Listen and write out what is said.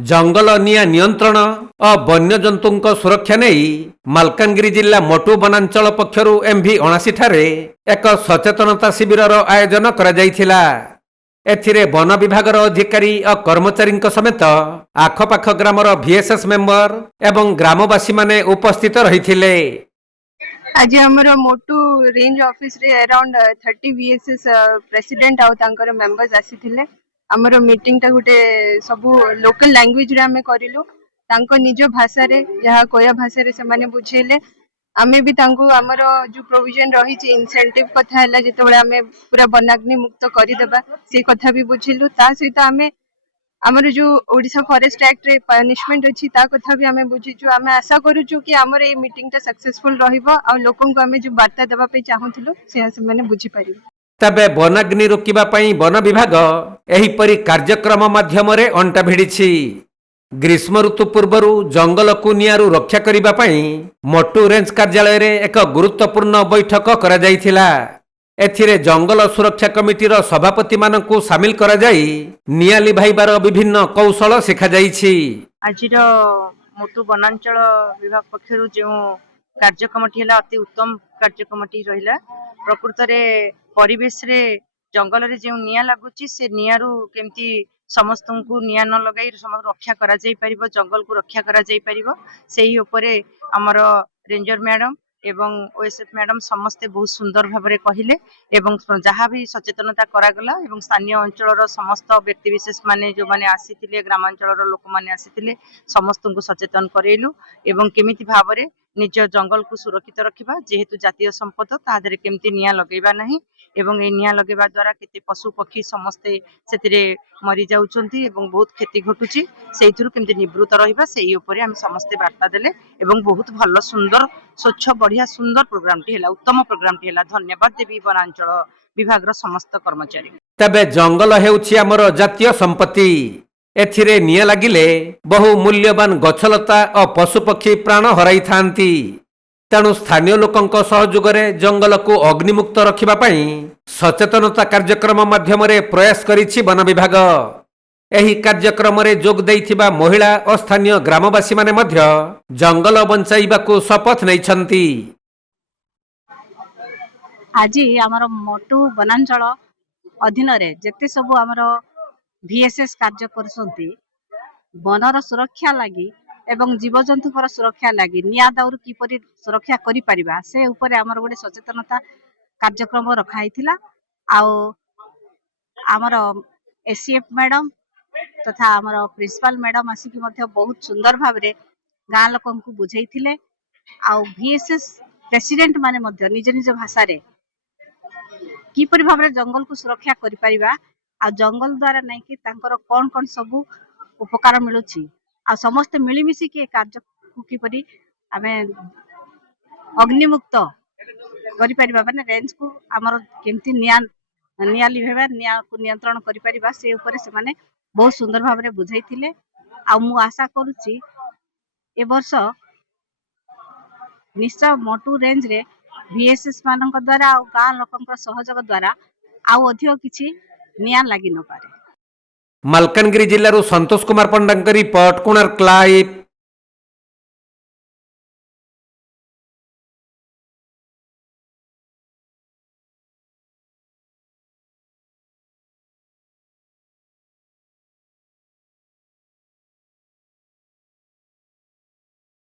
जंगल निया नियंत्रण और वन्यजंतु सुरक्षा नहीं मालकानगिरी जिला मटु वनांचल पक्षरु एमवी 79 ठारे एक सचेतनता शिविर आयोजन करा जायथिला। एथिरे वन विभागर अधिकारी और कर्मचारी समेत आखपाख ग्रामर VSS मेंबर एवं ग्रामवासी माने उपस्थित रहिथिले। आज हमर मोटू रेंज ऑफिस रे अराउंड 30 VSS प्रेसिडेंट आउ तांकर मेंबर्स आसीथिले। हमर मीटिंग ता गुटे सबु लोकल लैंग्वेज रे हमें करिलु। तांको निज भाषा रे जहा कोया भाषा रे से माने बुझेले। आमे भी तांको हमर जो प्रोविजन रही छि इंसेंटिव कथा हला जेतबेले हमें पूरा वनाग्नि मुक्त करि देबा से कथा भी बुझिलु। ता सहित हमें आमर जो ओडिशा फॉरेस्ट एक्ट रे पनिशमेंट अछि ता कथा भी हमें बुझिछु। हमें आशा करूछु कि हमर ए मीटिंग ता सक्सेसफुल रहिबो आ लोकन को हमें जो वार्ता देबा पे चाहूथिलु से माने बुझि पारिबे। तबे वनाग्नि रोकिबा पई वन विभाग एहिपरि कार्यक्रम माध्यम रे अंटा भिड़िछि। ग्रीष्म ऋतु पूर्व जंगल को नियारू रक्षा करिबा पई मटु रेंज कार्यालय रे एक गुरुत्वपूर्ण बैठक करा जायथिला। एथिरे जंगल सुरक्षा कमिटीर सभापति मानकु शामिल करा जाई निया लिभाइबार विभिन्न कौशल शिखा जायछि। आजिर मोटू वनांचल विभाग पक्षरु जो कार्यक्रमटी हला अति उत्तम कार्यक्रमटी रहिला। प्रकृत रे परिवेश रे जंगल रे जो निया लागुची से नियारू केमती समस्त को निया न लगाई समस्त रक्षा करा जाई परिबो, जंगल को रक्षा करा जाई परिबो सेही ऊपरे हमर रेंजर मैडम एवं ओएसएफ मैडम समस्ते बहुत सुंदर भाबरे कहिले एवं जहाँ भी सचेतनता करागला एवं स्थानीय अंचल समस्त व्यक्ति विशेष माने जो माने आसीथिले ग्रामांचल लोक माने आसीथिले समस्त को सचेतन करेलु एवं केमिति भाबरे निज जंगल को सुरक्षित रखिबा जेहेतु जातीय संपद तादरे केमिति निया लगेबा नहीं एवं ए निया लगेबा द्वारा केते पशु पक्षी समस्ते सेतिरे मरी जाउचंती एवं बहुत क्षति घटुची सेइथुरु केमिति निवृत्त रहिबा सेही ऊपरे हम समस्ते वार्ता देले एवं बहुत भलो सुंदर स्वच्छ बढ़िया सुंदर प्रोग्राम टी हेला उत्तम प्रोग्राम टी हेला। धन्यवाद देवी वनांचल विभाग रो समस्त कर्मचारी। तबे जंगल हेउछि हमर जातीय संपत्ति। एथिरे निया लागिले बहु मूल्यवान गछलता और पशुपक्षी प्राण हराई थांती। तेणु स्थानीय लोकंक सहयोग रे जंगल को अग्निमुक्त रखिबा पई सचेतनता कार्यक्रम माध्यम रे प्रयास करिछि वन विभाग। एही कार्यक्रम रे जोग देइथिबा महिला और स्थानीय ग्रामवासी माने मध्य जंगल बंचाइबाकू शपथ नैछंती। आज आमर मोटू वनांचल अधीन रे जेते सब आमर VSS कार्य करसंती वनर सुरक्षा लागि एवं जीवजंतुकर सुरक्षा लागि निया दाउर किपरि सुरक्षा करि परिबा से ऊपर आमर गोटे सचेतनता कार्यक्रम रखाइथिला। आउ आमर एसीएफ मैडम तथा आमर प्रिंसिपल मैडम आसिक मध्य बहुत सुंदर भाबरे गाँ लोकन को बुझाइथिले। आउ VSS प्रेसिडेंट माने मध्य निज निज भाषा रे किपरि भाबरे जंगल को सुरक्षा करि परिबा आ जंगल द्वारा नहीं कि तांकर कोन कोन सब उपकार मिलुछि आ समस्त मिलीमिशी के कार्य को किपरि आमे अग्निमुक्त करि परिबा माने रेंज को हमर केमती निया लिभेबा निया को नियंत्रण करि परिबा से ऊपर से माने बहुत सुंदर भाबरे बुझाइथिले। आ मु आशा करूछि ए वर्ष निश्चय मोटू रेंज रे VSS मानक द्वारा आ गाँ लोकंक सहयोग द्वारा आउ अधिक किछि निया लागि न पारे। Malkangiri जिल्लारू Santosh Kumar पंडांक report Konark live.